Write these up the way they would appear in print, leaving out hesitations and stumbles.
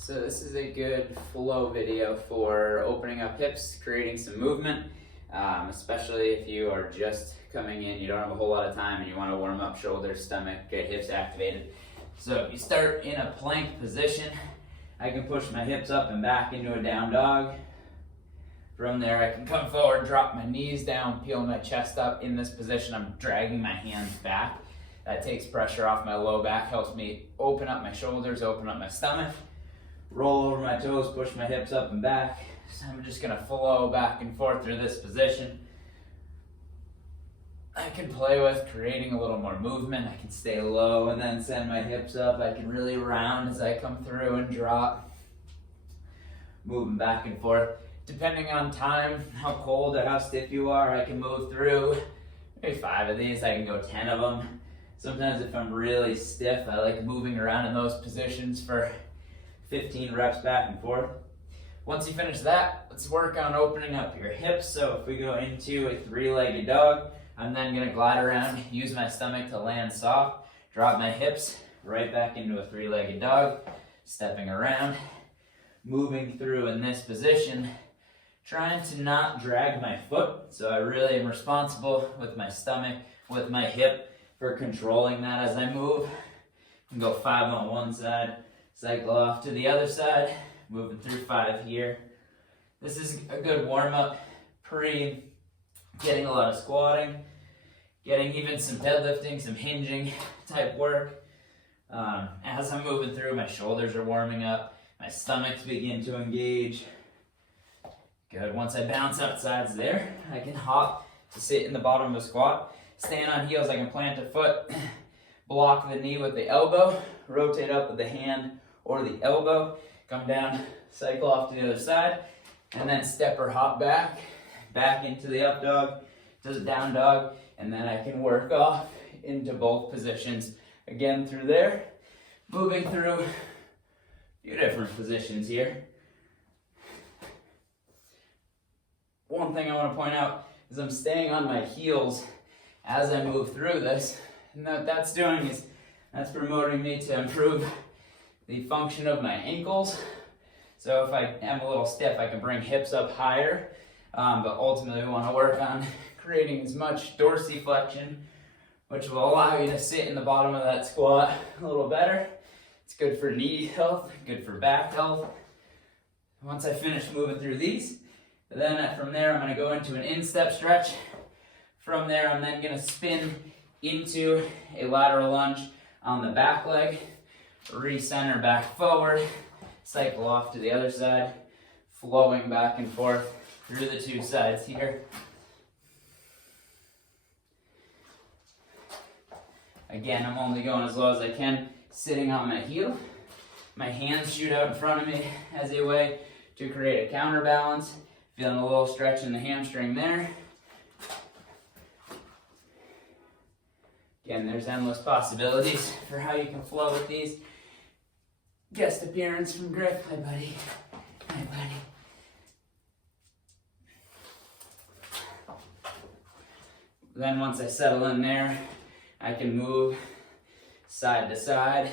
So this is a good flow video for opening up hips, creating some movement, especially if you are just coming in, you don't have a whole lot of time and you want to warm up shoulders, stomach, get hips activated. So you start in a plank position. I can push my hips up and back into a down dog. From there I can come forward, drop my knees down, peel my chest up. In this position I'm dragging my hands back. That takes pressure off my low back, helps me open up my shoulders, open up my stomach. Roll over my toes, push my hips up and back. So I'm just gonna flow back and forth through this position. I can play with creating a little more movement. I can stay low and then send my hips up. I can really round as I come through and drop. Moving back and forth. Depending on time, how cold or how stiff you are, I can move through maybe 5 of these. I can go 10 of them. Sometimes if I'm really stiff, I like moving around in those positions for 15 reps back and forth. Once you finish that, let's work on opening up your hips. So if we go into a 3-legged dog, I'm then gonna glide around, use my stomach to land soft, drop my hips right back into a 3-legged dog, stepping around, moving through in this position, trying to not drag my foot. So I really am responsible with my stomach, with my hip, for controlling that as I move. I can go 5 on one side, cycle off to the other side, moving through 5 here. This is a good warm-up pre getting a lot of squatting, getting even some deadlifting, some hinging type work. As I'm moving through, my shoulders are warming up, my stomachs begin to engage. Good, once I bounce out sides there, I can hop to sit in the bottom of a squat. Staying on heels, I can plant a foot, block the knee with the elbow, rotate up with the hand or the elbow, come down, cycle off to the other side, and then step or hop back into the up dog, to the down dog, and then I can work off into both positions again through there, moving through a few different positions here. One thing I want to point out is I'm staying on my heels as I move through this, and what that's doing is that's promoting me to improve the function of my ankles. So if I am a little stiff, I can bring hips up higher, but ultimately we want to work on creating as much dorsiflexion, which will allow you to sit in the bottom of that squat a little better. It's good for knee health, good for back health. Once I finish moving through these, then from there I'm going to go into an instep stretch. From there I'm then going to spin into a lateral lunge on the back leg, recenter back forward, cycle off to the other side, flowing back and forth through the 2 sides here. Again, I'm only going as low as I can, sitting on my heel. My hands shoot out in front of me as a way to create a counterbalance. Feeling a little stretch in the hamstring there. Again, there's endless possibilities for how you can flow with these. Guest appearance from Griff. Hi, buddy. Hi, buddy. Then once I settle in there, I can move side to side,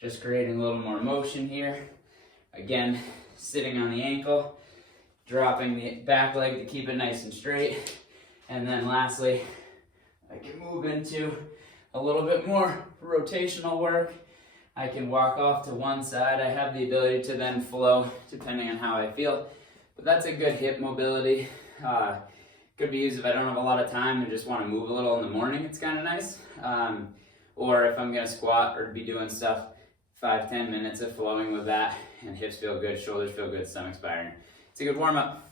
just creating a little more motion here. Again, sitting on the ankle, dropping the back leg to keep it nice and straight. And then lastly, I can move into a little bit more rotational work. I can walk off to one side. I have the ability to then flow depending on how I feel. But that's a good hip mobility. Could be used if I don't have a lot of time and just want to move a little in the morning. It's kind of nice. Or if I'm going to squat or be doing stuff, 5-10 minutes of flowing with that, and hips feel good, shoulders feel good, stomach's firing. It's a good warm-up.